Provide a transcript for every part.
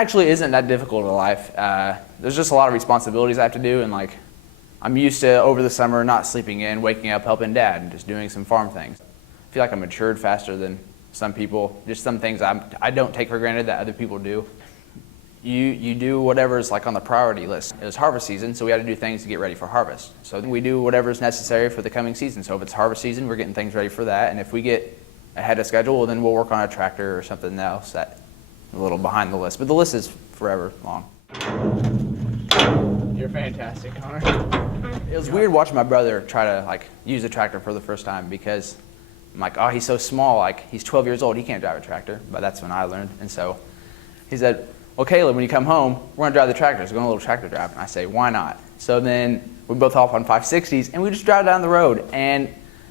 actually isn't that difficult in life. There's just a lot of responsibilities I have to do, and like I'm used to over the summer not sleeping in, waking up, helping Dad, and just doing some farm things. I feel like I matured faster than some people. Just some things I don't take for granted that other people do. You do whatever's like on the priority list. It was harvest season, so we had to do things to get ready for harvest. So we do whatever's necessary for the coming season. So if it's harvest season, we're getting things ready for that. And if we get ahead of schedule, well, then we'll work on a tractor or something else that's a little behind the list. But the list is forever long. You're fantastic, Connor. It was weird watching my brother try to like use a tractor for the first time because I'm like, oh, he's so small. Like he's 12 years old, he can't drive a tractor. But that's when I learned. And so he said, well, Caleb, when you come home, we're going to drive the tractor. So we're going on a little tractor drive. And I say, why not? So then we both hop on 560s, and we just drive down the road. And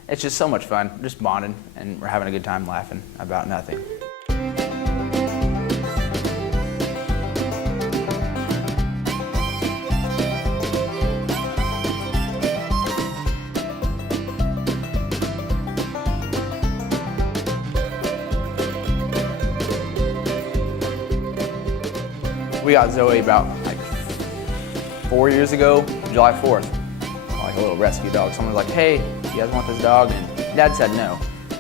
it's just so much fun, just bonding, and we're having a good time laughing about nothing. We got Zoe about like 4 years ago, July 4th, like a little rescue dog. Someone was like, hey, you guys want this dog? And Dad said no.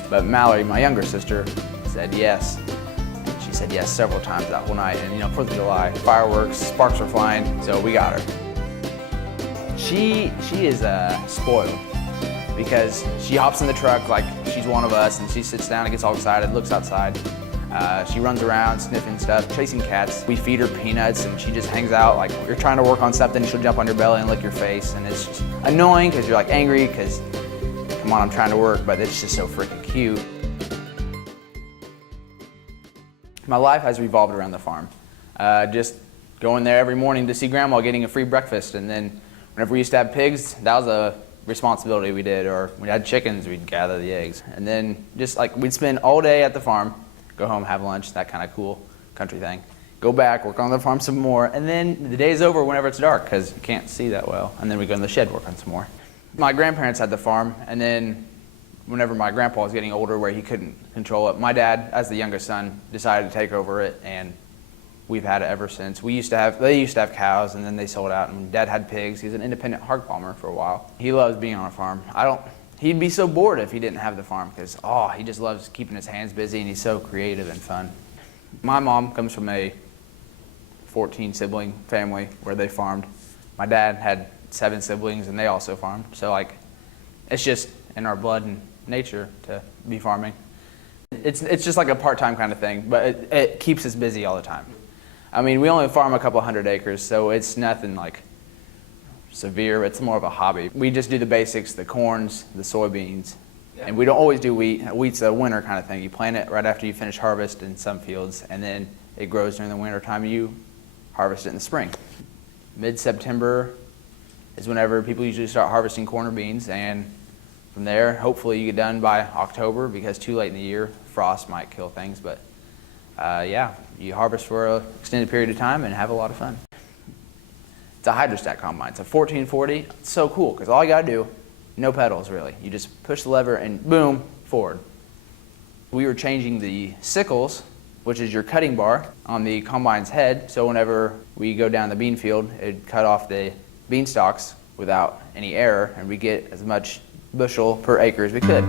But Mallory, my younger sister, said yes. And she said yes several times that whole night. And 4th of July, fireworks, sparks were flying, so we got her. She is spoiled because she hops in the truck like she's one of us, and she sits down and gets all excited, looks outside. She runs around sniffing stuff, chasing cats. We feed her peanuts and she just hangs out. Like you're trying to work on something, she'll jump on your belly and lick your face. And it's just annoying because you're like angry because, come on, I'm trying to work, but it's just so freaking cute. My life has revolved around the farm. Just going there every morning to see Grandma, getting a free breakfast. And then whenever we used to have pigs, that was a responsibility we did. Or we had chickens, we'd gather the eggs. And then just like we'd spend all day at the farm, go home, have lunch, that kind of cool country thing. Go back, work on the farm some more, and then the day's over whenever it's dark because you can't see that well. And then we go in the shed, work on some more. My grandparents had the farm, and then whenever my grandpa was getting older where he couldn't control it, my dad, as the youngest son, decided to take over it, and we've had it ever since. They used to have cows, and then they sold out, and Dad had pigs. He was an independent hog farmer for a while. He loves being on a farm. He'd be so bored if he didn't have the farm because, he just loves keeping his hands busy and he's so creative and fun. My mom comes from a 14-sibling family where they farmed. My dad had 7 siblings and they also farmed. So it's just in our blood and nature to be farming. It's just like a part-time kind of thing, but it keeps us busy all the time. I mean, we only farm a couple 100 acres, so it's nothing like severe. It's more of a hobby. We just do the basics, the corns, the soybeans, and we don't always do wheat. Wheat's a winter kind of thing. You plant it right after you finish harvest in some fields, and then it grows during the winter time. You harvest it in the spring. Mid-September is whenever people usually start harvesting corn or beans, and from there, hopefully you get done by October because too late in the year, frost might kill things, but you harvest for an extended period of time and have a lot of fun. It's a hydrostack combine. It's a 1440. It's so cool because all you got to do, no pedals really. You just push the lever and boom, forward. We were changing the sickles, which is your cutting bar, on the combine's head. So whenever we go down the bean field, it'd cut off the bean stalks without any error, and we get as much bushel per acre as we could.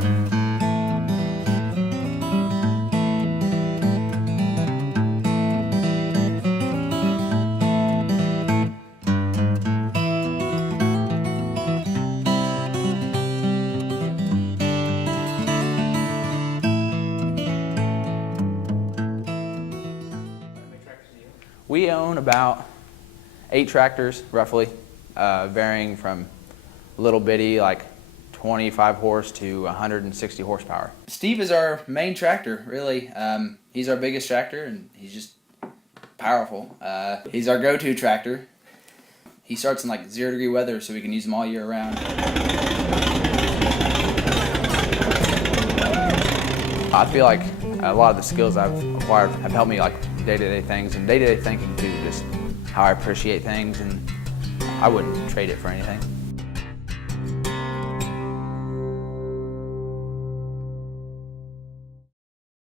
We own about 8 tractors, roughly, varying from little bitty, like 25 horse to 160 horsepower. Steve is our main tractor, really. He's our biggest tractor, and he's just powerful. He's our go-to tractor. He starts in like 0-degree weather, so we can use him all year round. I feel like a lot of the skills I've acquired have helped me like day-to-day things and day-to-day thinking too, just how I appreciate things, and I wouldn't trade it for anything.